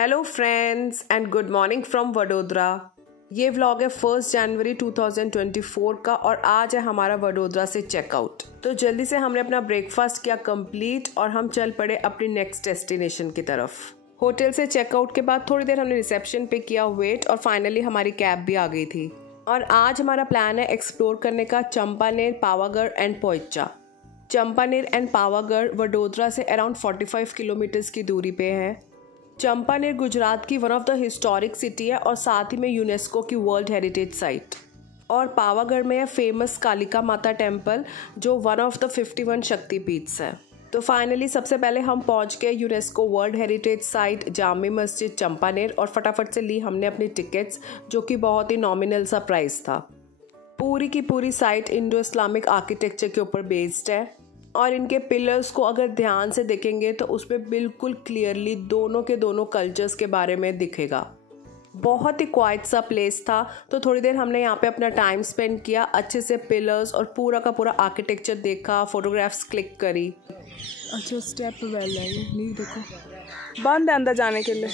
Hello friends and good morning from Vadodara. ये vlog है 1 जनवरी 2024 का और आज है हमारा वडोदरा से चेकआउट। तो जल्दी से हमने अपना ब्रेकफास्ट किया कंप्लीट और हम चल पड़े अपनी नेक्स्ट डेस्टिनेशन की तरफ। होटल से चेकआउट के बाद थोड़ी देर हमने रिसेप्शन पे किया वेट और फाइनली हमारी कैब भी आ गई थी। और आज हमारा प्लान है एक्सप्लोर करने का चंपानेर, पावागढ़ एंड पोइचा। चंपानेर एंड पावागढ़ वडोदरा से अराउंड 45 किलोमीटर्स की दूरी पे है। चंपानेर गुजरात की one of the historic city है और साथ ही में यूनेस्को की वर्ल्ड हेरिटेज साइट। और पावागढ़ में है फेमस कालिका माता टेम्पल जो वन ऑफ द 51 शक्तिपीठ्स है। तो फाइनली सबसे पहले हम पहुंच गए यूनेस्को वर्ल्ड हेरिटेज साइट जामे मस्जिद चंपानेर और फटाफट से ली हमने अपनी टिकट्स जो कि बहुत ही नॉमिनल सा प्राइस था। पूरी की पूरी साइट इंडो इस्लामिक आर्किटेक्चर के ऊपर बेस्ड है और इनके पिलर्स को अगर ध्यान से देखेंगे तो उसमें बिल्कुल क्लियरली दोनों के दोनों कल्चर्स के बारे में दिखेगा। बहुत ही क्वाइट सा प्लेस था तो थोड़ी देर हमने यहाँ पे अपना टाइम स्पेंड किया, अच्छे से पिलर्स और पूरा का पूरा आर्किटेक्चर देखा, फोटोग्राफ्स क्लिक करी। अच्छा स्टेप वेल है, नहीं देखो बंद है अंदर जाने के लिए।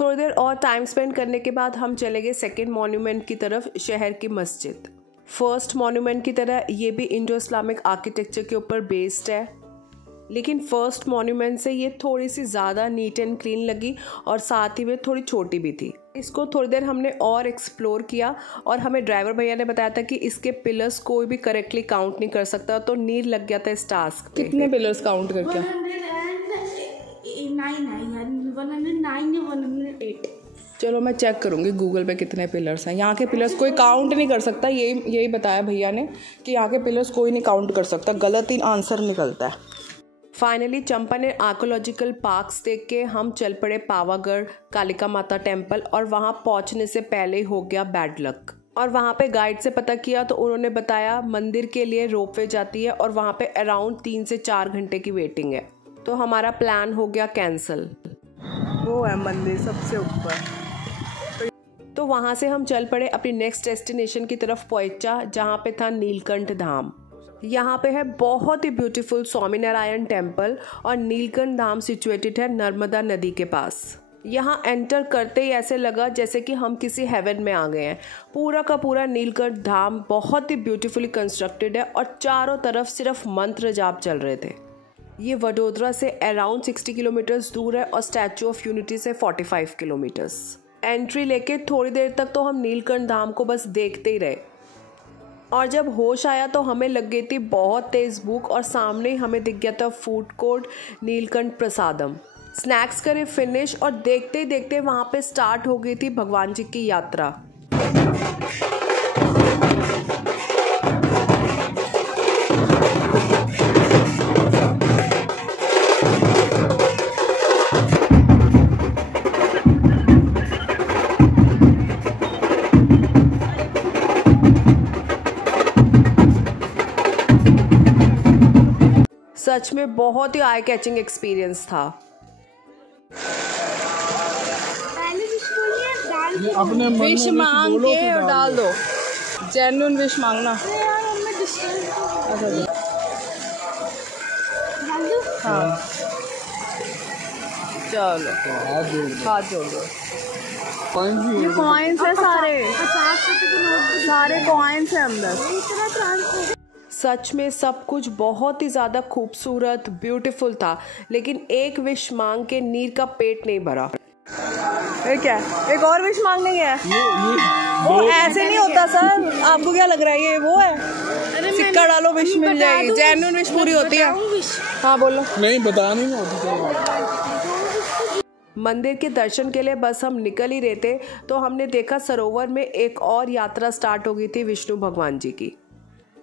थोड़ी देर और टाइम स्पेंड करने के बाद हम चले गए सेकेंड मॉन्यूमेंट की तरफ, शहर की मस्जिद। फर्स्ट मॉन्यूमेंट की तरह ये भी इंडो इस्लामिक आर्किटेक्चर के ऊपर बेस्ड है, लेकिन फर्स्ट मॉन्यूमेंट से ये थोड़ी सी ज़्यादा नीट एंड क्लीन लगी और साथ ही में थोड़ी छोटी भी थी। इसको थोड़ी देर हमने और एक्सप्लोर किया और हमें ड्राइवर भैया ने बताया था कि इसके पिलर्स कोई भी करेक्टली काउंट नहीं कर सकता, तो नीर लग गया था इस टास्क पे। कितने पिलर्स काउंट करके? 108। चलो मैं चेक करूँगी गूगल पे कितने पिलर्स हैं। यहाँ के पिलर्स कोई काउंट नहीं कर सकता, यही बताया भैया ने कि यहाँ के पिलर्स कोई नहीं काउंट कर सकता, गलत ही आंसर निकलता है। फाइनली चंपानेर आर्कोलॉजिकल पार्क्स देख के हम चल पड़े पावागढ़ कालिका माता टेम्पल और वहाँ पहुँचने से पहले हो गया बैड लक। और वहाँ पे गाइड से पता किया तो उन्होंने बताया मंदिर के लिए रोपवे जाती है और वहाँ पे अराउंड 3 से 4 घंटे की वेटिंग है, तो हमारा प्लान हो गया कैंसिल। वो है मंदिर सबसे ऊपर। तो वहाँ से हम चल पड़े अपनी नेक्स्ट डेस्टिनेशन की तरफ पोइचा, जहाँ पे था नीलकंठ धाम। यहाँ पे है बहुत ही ब्यूटीफुल स्वामीनारायण टेम्पल और नीलकंठ धाम सिचुएटेड है नर्मदा नदी के पास। यहाँ एंटर करते ही ऐसे लगा जैसे कि हम किसी हेवन में आ गए हैं। पूरा का पूरा नीलकंठ धाम बहुत ही ब्यूटीफुली कंस्ट्रक्टेड है और चारों तरफ सिर्फ मंत्र जाप चल रहे थे। ये वडोदरा से अराउंड 60 किलोमीटर्स दूर है और स्टैचू ऑफ यूनिटी से 45 किलोमीटर्स। एंट्री लेके थोड़ी देर तक तो हम नीलकंठ धाम को बस देखते ही रहे और जब होश आया तो हमें लग गई थी बहुत तेज भूख और सामने ही हमें दिख गया था फूड कोर्ट नीलकंठ प्रसादम। स्नैक्स करे फिनिश और देखते ही देखते वहाँ पे स्टार्ट हो गई थी भगवान जी की यात्रा। सच में बहुत ही आई कैचिंग एक्सपीरियंस था। अपने विश मांग के और डाल दो, जेन्युइन विश मांगना। हाँ चलो हाथ जोड़ दो। कॉइन्स है सारे कॉइन्स है अंदर। सच में सब कुछ बहुत ही ज़्यादा खूबसूरत ब्यूटीफुल था, लेकिन एक विश मांग के नीर का पेट नहीं भरा। क्या एक और विश मांगने गया है? वो ऐसे नहीं होता सर, आपको क्या लग रहा है ये वो है? सिक्का डालो विश मिल जाएगी, जेन्युइन विश पूरी होती है। हाँ बोलो। नहीं बता नहीं होती। मंदिर के दर्शन के लिए बस हम निकल ही रहे थे तो हमने देखा सरोवर में एक और यात्रा स्टार्ट हो गई थी विष्णु भगवान जी की।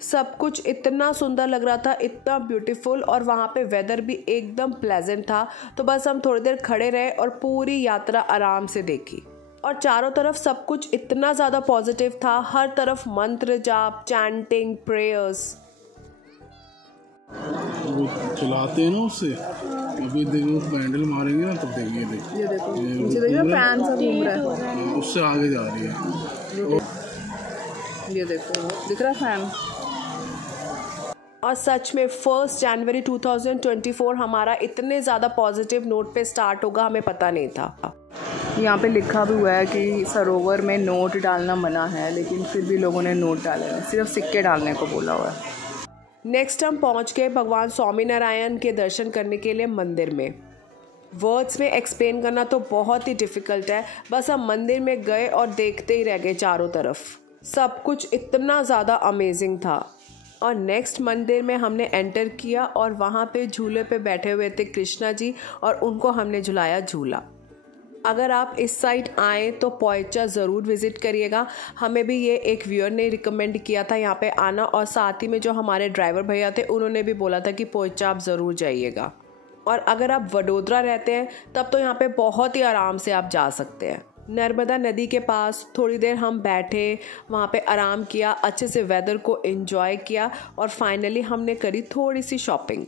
सब कुछ इतना सुंदर लग रहा था, इतना ब्यूटीफुल, और वहाँ पे वेदर भी एकदम प्लेजेंट था। तो बस हम थोड़ी देर खड़े रहे और पूरी यात्रा आराम से देखी और चारों तरफ सब कुछ इतना ज़्यादा पॉजिटिव था, हर तरफ मंत्र जाप, चैंटिंग, प्रेयर्स। वो चलाते हैं ना उससे, अभी देखो पैंडल मारेंगे ना तब देखिए। ये देखो नीचे देखिए फैन सा घूम रहा है, उससे आगे जा रही है। ये देखो दिख रहा है फैन। और सच में 1 जनवरी 2024 हमारा इतने ज़्यादा पॉजिटिव नोट पे स्टार्ट होगा हमें पता नहीं था। यहाँ पे लिखा भी हुआ है कि सरोवर में नोट डालना मना है, लेकिन फिर भी लोगों ने नोट डाले हैं, सिर्फ सिक्के डालने को बोला हुआ है। नेक्स्ट हम पहुँच गए भगवान स्वामीनारायण के दर्शन करने के लिए मंदिर में। वर्ड्स में एक्सप्लेन करना तो बहुत ही डिफ़िकल्ट है, बस हम मंदिर में गए और देखते ही रह गए चारों तरफ। सब कुछ इतना ज़्यादा अमेजिंग था। और नेक्स्ट मंदिर में हमने एंटर किया और वहाँ पे झूले पे बैठे हुए थे कृष्णा जी और उनको हमने झुलाया झूला। अगर आप इस साइड आएँ तो पोइचा ज़रूर विज़िट करिएगा। हमें भी ये एक व्यूअर ने रिकमेंड किया था यहाँ पे आना, और साथ ही में जो हमारे ड्राइवर भैया थे उन्होंने भी बोला था कि पोइचा आप ज़रूर जाइएगा। और अगर आप वडोदरा रहते हैं तब तो यहाँ पे बहुत ही आराम से आप जा सकते हैं। नर्मदा नदी के पास थोड़ी देर हम बैठे, वहाँ पे आराम किया, अच्छे से वेदर को एंजॉय किया और फाइनली हमने करी थोड़ी सी शॉपिंग।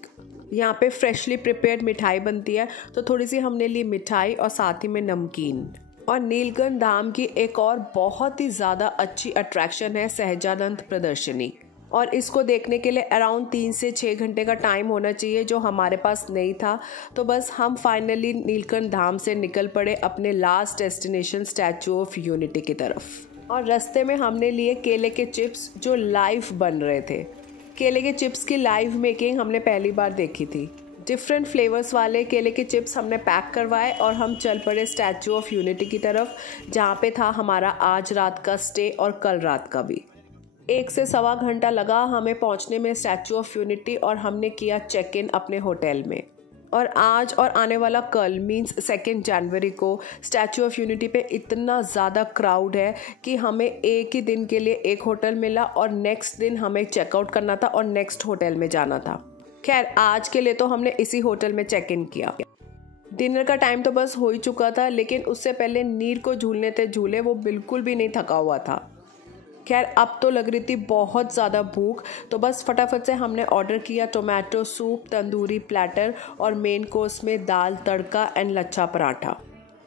यहाँ पे फ्रेशली प्रिपेयर्ड मिठाई बनती है तो थोड़ी सी हमने ली मिठाई और साथ ही में नमकीन। और नीलकंठ धाम की एक और बहुत ही ज़्यादा अच्छी अट्रैक्शन है सहजानंद प्रदर्शनी, और इसको देखने के लिए अराउंड 3 से 6 घंटे का टाइम होना चाहिए, जो हमारे पास नहीं था। तो बस हम फाइनली नीलकंठ धाम से निकल पड़े अपने last destination statue of unity की तरफ। और रास्ते में हमने लिए केले के चिप्स जो लाइव बन रहे थे। केले के चिप्स की लाइव मेकिंग हमने पहली बार देखी थी। डिफरेंट फ्लेवर्स वाले केले के चिप्स हमने पैक करवाए और हम चल पड़े स्टैचू ऑफ यूनिटी की तरफ, जहाँ पे था हमारा आज रात का स्टे और कल रात का भी। 1 से सवा घंटा लगा हमें पहुंचने में स्टैचू ऑफ यूनिटी, और हमने किया चेक इन अपने होटल में। और आज और आने वाला कल मींस 2 जनवरी को स्टैचू ऑफ यूनिटी पे इतना ज़्यादा क्राउड है कि हमें एक ही दिन के लिए एक होटल मिला और नेक्स्ट दिन हमें चेकआउट करना था और नेक्स्ट होटल में जाना था। खैर आज के लिए तो हमने इसी होटल में चेक इन किया। डिनर का टाइम तो बस हो ही चुका था, लेकिन उससे पहले नीर को झूलने थे झूले, वो बिल्कुल भी नहीं थका हुआ था। खैर अब तो लग रही थी बहुत ज़्यादा भूख, तो बस फटाफट से हमने ऑर्डर किया टोमेटो सूप, तंदूरी प्लेटर और मेन कोर्स में दाल तड़का एंड लच्छा पराठा।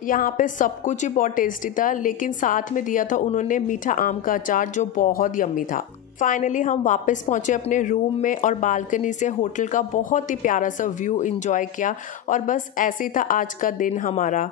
यहाँ पे सब कुछ ही बहुत टेस्टी था, लेकिन साथ में दिया था उन्होंने मीठा आम का अचार जो बहुत यम्मी था। फाइनली हम वापस पहुँचे अपने रूम में और बालकनी से होटल का बहुत ही प्यारा सा व्यू एंजॉय किया, और बस ऐसे ही था आज का दिन हमारा।